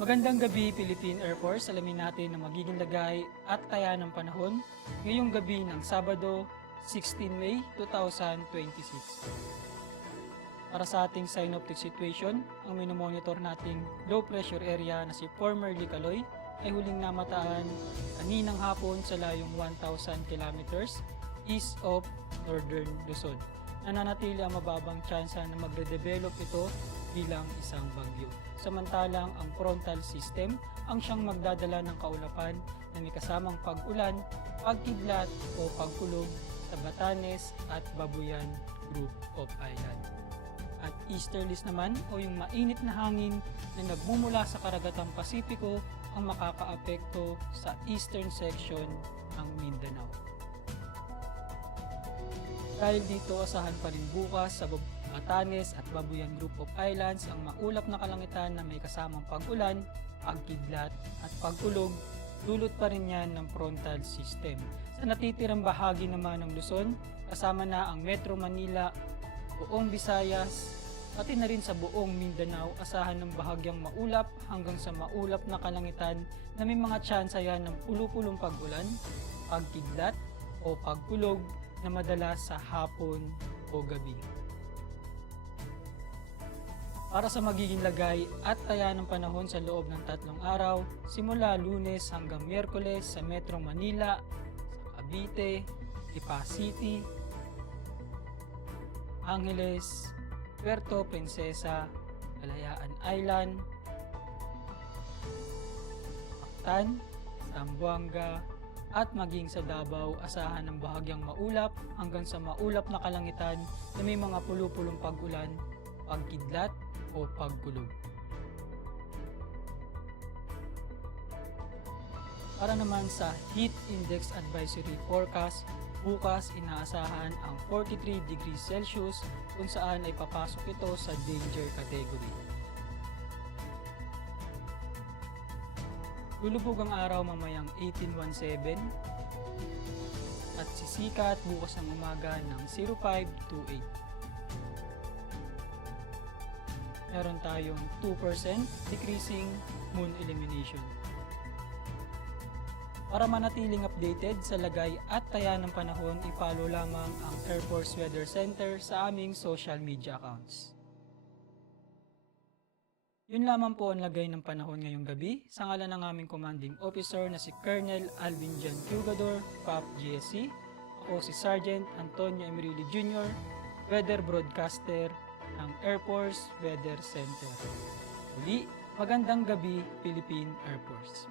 Magandang gabi, Philippine Air Force. Alamin natin ang magiging lagay at taya ng panahon ngayong gabi ng Sabado, 16 May 2026. Para sa ating synoptic situation, ang minomonitor nating low pressure area na si formerly Caloy ay huling namataan kaninang hapon sa layong 1,000 kilometers east of Northern Luzon. Nananatili ang mababang tsansa na magde-develop ito bilang isang bagyo. Samantalang ang frontal system ang siyang magdadala ng kaulapan na may kasamang pag-ulan, pagkidlat o pagkulog sa Batanes at Babuyan Group of Island. At easterlies naman o yung mainit na hangin na nagmumula sa karagatang Pasipiko ang makakaapekto sa eastern section ng Mindanao. Dahil dito, asahan pa rin bukas sa Batanes at Babuyan Group of Islands ang maulap na kalangitan na may kasamang pag-ulan, pagkidlat at pagkulog. Dulot pa rin yan ng frontal system. Sa natitirang bahagi naman ng Luzon, kasama na ang Metro Manila, buong Visayas, pati na rin sa buong Mindanao, asahan ng bahagyang maulap hanggang sa maulap na kalangitan na may mga tsansa yan ng pulupulong pag-ulan, pagkidlat o pagkulog na madalas sa hapon o gabi. Para sa magiging lagay at taya ng panahon sa loob ng 3 araw, simula Lunes hanggang Miyerkules sa Metro Manila, sa Cavite, Lipa City, Angeles, Puerto Princesa, Kalayaan Island, Mactan, Zamboanga, at maging sa Davao, asahan ng bahagyang maulap hanggang sa maulap na kalangitan na may mga pulupulong pag-ulan, pagkidlat o pagkulog. Para naman sa Heat Index Advisory Forecast, bukas inaasahan ang 43 degrees Celsius kung saan ay papasok ito sa danger category. Lulubog ang araw mamayang 18:17 at sisikat bukas ng umaga ng 05 to 8. Meron tayong 2% decreasing moon illumination. Para manatiling updated sa lagay at taya ng panahon, i-follow lamang ang Air Force Weather Center sa aming social media accounts. Yun lamang po ang lagay ng panahon ngayong gabi sa ngalan ng aming commanding officer na si Colonel Alvin Jan Cugador, PAP GSC. Ako si Sergeant Antonio Emerili Jr., Weather Broadcaster ng Air Force Weather Center. Muli, magandang gabi, Philippine Air Force.